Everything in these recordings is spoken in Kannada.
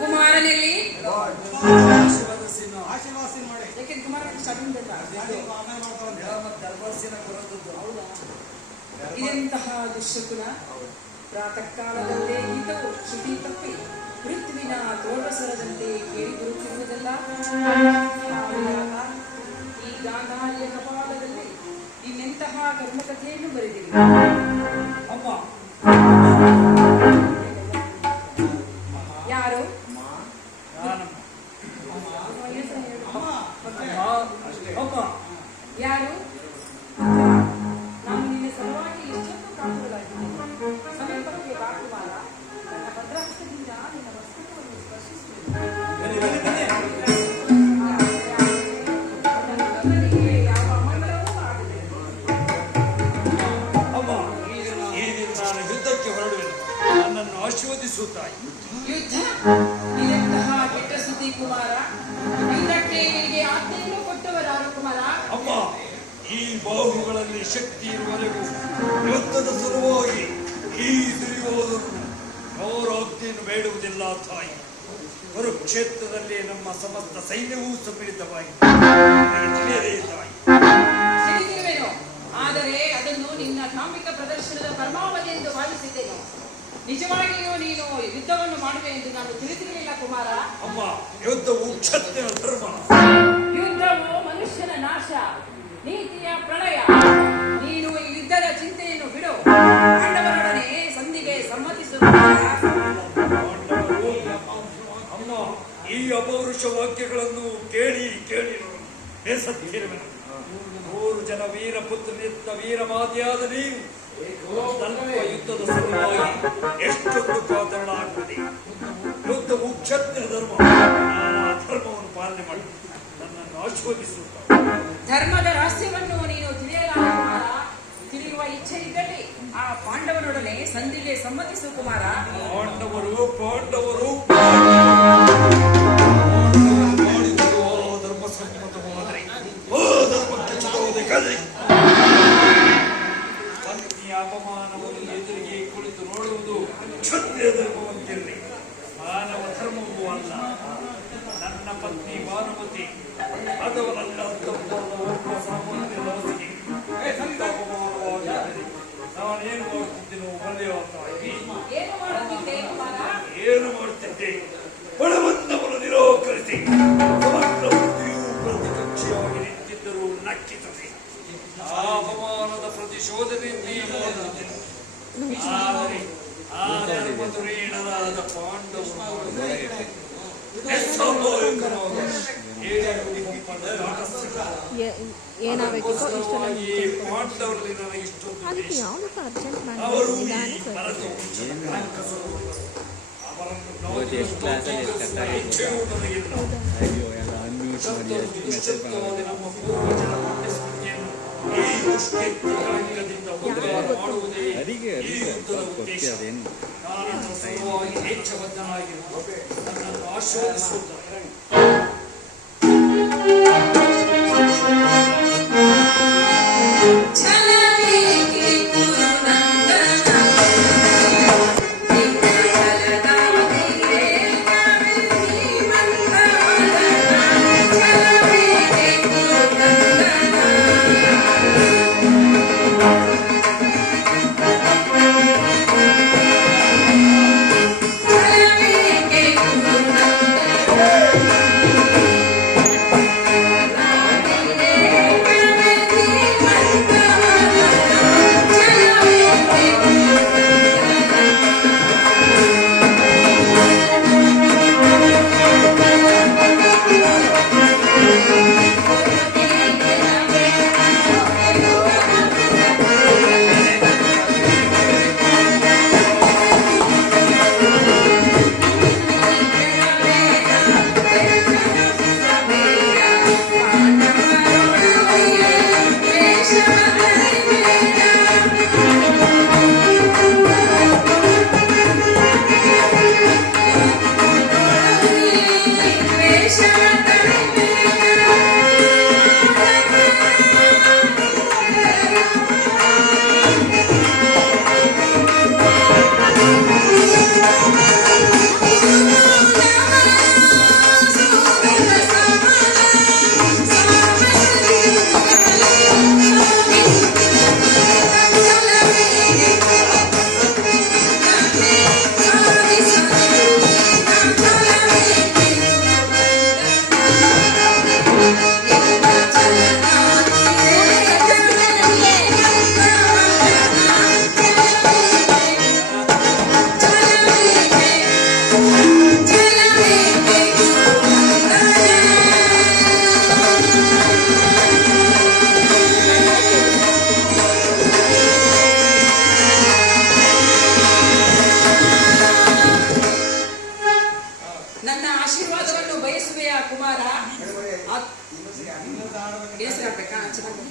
ಕುಮಾರನಲ್ಲಿ ಇದೆಂತಹ ದುಶ್ಶಕುನ. ಪ್ರಾತಃ ಕಾಲದಂತೆ ಗೀತವು ಶ್ರುತಿ ತಪ್ಪಿ ಪೃಥ್ವಿನ ತೋಳಸರದಂತೆ ಕೇಳಿ ಬರುತ್ತಿರುವುದಲ್ಲ. ಈ ಗಾಂಧಾರಿಯ ಕಪಾಲದಲ್ಲಿ ಇನ್ನೆಂತಹ ಕರ್ಮಕಥೆಯನ್ನು ಬರೆದಿರಿ. ಅಮ್ಮ ಯಾರು? ಯಾರು? ನಾನು ನಿನ್ನ ಸಲುವಾಗಿ ಎಷ್ಟೊಂದು ಕಾತುರರಾಗಿದ್ದೇನೆ. ಸಮೀಪಕ್ಕೆ ಬಾಕುವಾರ ನನ್ನ ಭದ್ರಾಹಸ್ತದಿಂದ ನಿನ್ನ ವಸ್ತುವನ್ನು ಸ್ಪರ್ಶಿಸುವುದು. ಯಾವ ಅಮಂಗಲವೂ ಆಗದೆ. ಅಮ್ಮ, ಈ ದಿನ ನಾನು ಯುದ್ಧಕ್ಕೆ ಹೊರಡುವೆನು. ನನ್ನನ್ನು ಆಶೀರ್ವದಿಸುತ್ತಾಯಿ. ಯುದ್ಧ? ಇದೆಂತಹ ಕೆಟ್ಟ ಸುದ್ದಿ ಕುಮಾರ. ಯುದ್ಧಕ್ಕೆ ನಿನಗೆ ಆಜ್ಞೆಯನ್ನು ಕೊಟ್ಟವರಾರು ಕುಮಾರ? ಅಮ್ಮ, ಈ ಬಾಹುಗಳಲ್ಲಿ ಶಕ್ತಿ ಇರುವವರೆಗೂ ಯುದ್ಧದ ಸಲುವಾಗಿ ಈ ದುರ್ಯೋಧನನು ಗೌರವಾಜ್ಞೆಯನ್ನು ಬೇಡುವುದಿಲ್ಲ ತಾಯಿ. ಕುರುಕ್ಷೇತ್ರದಲ್ಲಿ ನಮ್ಮ ಸಮಸ್ತ ಸೈನ್ಯವೂ ಸಮ್ಮಿಳಿತವಾಗಿದೆ. ತಿಳಿಯದೇ ತಾಯಿ. ತಿಳಿದಿರುವೆನು, ಆದರೆ ಅದನ್ನು ನಿನ್ನ ಕಾಮಿಕ ಪ್ರದರ್ಶನದ ಪರಮಾವಧಿ ಎಂದು ಭಾವಿಸಿದ್ದೇನೆ. ನಿಜವಾಗಿಯೂ ನೀನು ಯುದ್ಧವನ್ನು ಮಾಡುವೆ ಎಂದು ನಾನು ತಿಳಿದಿರಲಿಲ್ಲ ಕುಮಾರ. ಅಮ್ಮ, ಯುದ್ಧವು ಕ್ಷತ್ರಿಯ ಧರ್ಮ. ಯುದ್ಧವು ಮನುಷ್ಯನ ನಾಶ, ನೀತಿಯ ಪ್ರಳಯ. ನೀನು ಈ ಯುದ್ಧದ ಚಿಂತೆಯನ್ನು ಬಿಡು. ಪಾಂಡವರೊಡನೆ ಸಂಧಿಗೆ ಸಮ್ಮತಿಸುವ. ಅಮ್ಮ, ಈ ಅಪೌರುಷ ವಾಕ್ಯಗಳನ್ನು ಕೇಳಿ ಕೇಳಿ ಬೇಸತ್ತಿರುವೆನು. 100 ಜನ ವೀರಪುತ್ರನಿದ್ದ ವೀರಮಾತೆಯಾದ ನೀವು ಸ್ವಲ್ಪ ಯುದ್ಧದ ಸಲುವಾಗಿ ಎಷ್ಟೊಂದು ಕಾತರಳಾಗುತ್ತದೆ. ಯುದ್ಧವು ಕ್ಷತ್ರಿಯ ಧರ್ಮ. ಆ ಧರ್ಮವನ್ನು ಪಾಲನೆ ಮಾಡಿ ನನ್ನನ್ನು ಆಶೀರ್ವದಿಸುತ್ತಾರೆ. ಧರ್ಮದ ರಹಸ್ಯವನ್ನು ನೀನು ತಿಳಿಯಲಾರ ಕುಮಾರ. ತಿಳಿಯುವ ಇಚ್ಛೆ ಇದ್ದಲ್ಲಿ ಆ ಪಾಂಡವನೊಡನೆ ಸಂಧಿಗೆ ಸಮ್ಮತಿಸು ಕುಮಾರ. ಪಾಂಡವರು ಧರ್ಮ ಸಮ್ಮತವಾದರೆ ಧರ್ಮಕ್ಕೆ ಚುರುವುದೇ ಕಲಿ. ಪತ್ನಿಯ ಅಪಮಾನವನ್ನು ಎದುರಿಗೆ ಕುಳಿತು ನೋಡುವುದು ಕ್ಷತ್ರಿಯ ಧರ್ಮವಂತಿರಲಿ, ಮಾನವ ಧರ್ಮವೂ ಅಲ್ಲ. ನನ್ನ ಪತ್ನಿ ಭಾನುಮತಿ ಅದವನಲ್ಲ ಒಬ್ಬ ಸಾಮಾನ್ಯ ಲವಸಿಗೆ ಅಪಮಾನವಾಗುತ್ತದೆ. ನಾನೇನು ಮಾಡುತ್ತಿದ್ದೇನೋ ಒಳ್ಳೆಯವಾತಾಗಿ ಏನು ಮಾಡುತ್ತಿದ್ದೆ? ಬಡವನ್ನವನ್ನು ನಿರಾಕರಿಸಿ ಸಮಗ್ರ ಬುದ್ಧಿಯೂ ಪ್ರತಿಪಕ್ಷಿಯಾಗಿ ನಿಂತಿದ್ದರೂ ನಕ್ಕಿತದೆ. ಆ ಅಪಮಾನದ ಪ್ರತಿಶೋಧನೆಯನ್ನೇ ಮಾಡುತ್ತಿದ್ದರು. ಆದರೆ ಆ ಧರ್ಮಧುರೀಣರಾದ ಪಾಂಡವರು ಏನಾಗಬೇಕಿತ್ತು ಇಷ್ಟೆಲ್ಲ ಪಾಂಡವರಲ್ಲಿ ನನಗೆ ಇಷ್ಟೊಂದು ಅದಕ್ಕೆ ಯಾವುದಕ್ಕೂ ಅರ್ಜೆಂಟ್ ಅವರು ನನ್ನ ಆಶೀರ್ವಾದವನ್ನು ಬಯಸುವೆಯಾ ಕುಮಾರ? ಹೆಸರಾಗ್ಬೇಕಾ? ಚೆನ್ನಾಗಿ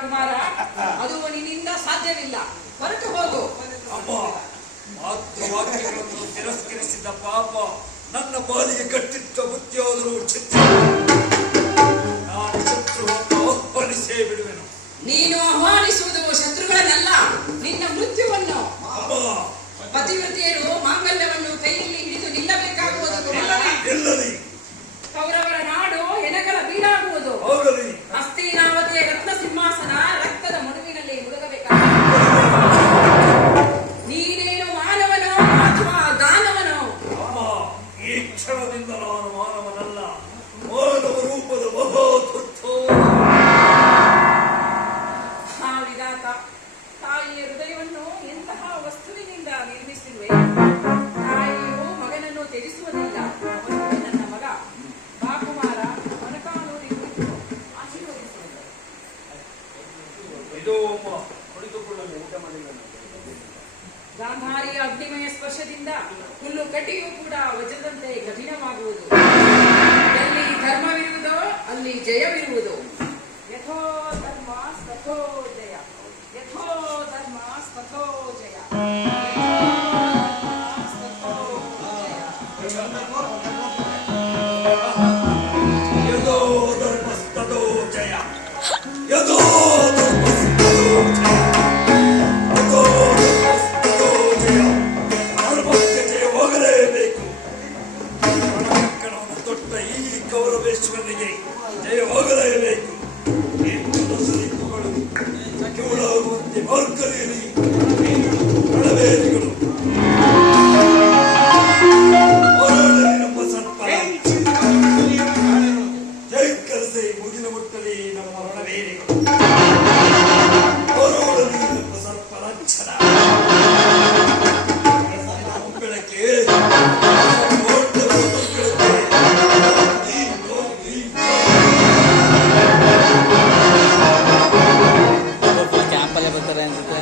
ಕುಮಾರ, ಅದು ನಿನ್ನಿಂದ ಸಾಧ್ಯವಿಲ್ಲ. ಹೊರಟು ಹೋಗು. ಅಮ್ಮ, ಮಾತೃವಾಕ್ಯಗಳನ್ನು ತಿರಸ್ಕರಿಸಿದ ಪಾಪ ನನ್ನ ಬಾಲಿಗೆ ಕಟ್ಟಿಟ್ಟ ಬುದ್ಧಿಯಾದರೂ ಚಿತ್ರ. ನಾನು ಶತ್ರುವನ್ನು ಆಹ್ವಾನಿಸೇ ಬಿಡುವೆನು. ನೀನು ಆಹ್ವಾನಿಸುವುದು ಶತ್ರುಗಳನ್ನಲ್ಲ, ನಿನ್ನ ಮೃತ್ಯುವನ್ನು. ಪತಿವ್ರತೆಯರು ಮಾಂಗಲ್ಯವನ್ನು ಕೈಯಲ್ಲಿ ಹಿಡಿದು ನಿಲ್ಲಬೇಕಾಗುವುದು ಕುಮಾರ. ಕೌರವರ ನಾಡು ಹೆಣಗಳ ಬೀಡಾಗುವುದು. ಹಸ್ತಿನಾವತಿಯ ರತ್ನ ಸಿಂಹಾಸನ ರಕ್ತದ ಮಡುವಿನಲ್ಲಿ ಮುಳುಗಬೇಕಾಗುವುದು. ನೀನೇನು ಮಾನವನೋ ಅಥವಾ ದಾನವನೋ? ಈ ಕ್ಷಣದಿಂದ ನಾನು ಮಾನವನಲ್ಲ, ಮಾನವ ರೂಪದ ಮಹಾಧೂರ್ತೋ. ವಿಧಾತ, ತಾಯಿಯ ಹೃದಯವನ್ನು ಎಂತಹ ವಸ್ತುವಿನಿಂದ ನಿರ್ಮಿಸಿರುವೆ. ತಾಯಿಯು ಮಗನನ್ನು ತ್ಯಜಿಸುವುದಿಲ್ಲ. ಅವನು ನನ್ನ ಮಗ. ಬಾ ಕುಮಾರ, ಮೊಣಕಾಲೂರಿ ಕುಳಿತು ಆಶೀರ್ವದಿಸುವುದು. ಇದು ಅಮ್ಮ, ಕುಳಿತುಕೊಳ್ಳಲು ಊಟ ಮಾಡಿಲ್ಲ. ಗಾಂಧಾರಿಯ ಅಗ್ನಿಮಯ ಸ್ಪರ್ಶದಿಂದ ಹುಲ್ಲು ಕಡ್ಡಿಯೂ ಕೂಡ ವಜ್ರದಂತೆ ಕಠಿಣವಾಗುವುದು. ಎಲ್ಲಿ ಧರ್ಮವಿರುವುದೋ ಅಲ್ಲಿ ಜಯವಿರುವುದು. ಯಥೋ ಧರ್ಮ ತಥೋ ಜಯ, ಯಥೋ ಧರ್ಮ ತಥೋ ಜಯ, ಯದೋ ಧರ್ಮಸ್ತದೋ ಜಯ, ಯದೋ ಧರ್ಮಸ್ತದೋ ಜಯ, ಯದೋ ಧರ್ಮಸ್ತದೋ ಜಯ. ಧರ್ಮಕ್ಕೆ ಜಯವಾಗಲೇಬೇಕು. ಕಣವನ್ನು ತೊಟ್ಟ ಈ ಕೌರವೇಶ್ವರನಿಗೆ ಜಯವಾಗಲೇಬೇಕು. ಕಿವುಡಾಗುವಂತೆ ಮಾರ್ಗರೇಲಿ ರಣವೇದಿಗಳು ಹೋರಾಡಲಿ ನಮ್ಮ ಸರ್ಪರ. ಜೈಕರಸೆ ಮುಗಿಲು ಮುಟ್ಟಲಿ ನಮ್ಮ ರಣವೇದಿಗಳು. ಹೋರಾಡಲಿ ನಮ್ಮ ಸರ್ಪರಂಚನ. ಬೆಳಗ್ಗೆ ಕ್ಯಾಂಪಲ್ಲೇ ಬರ್ತಾರೆ ಅನ್ಸುತ್ತೆ.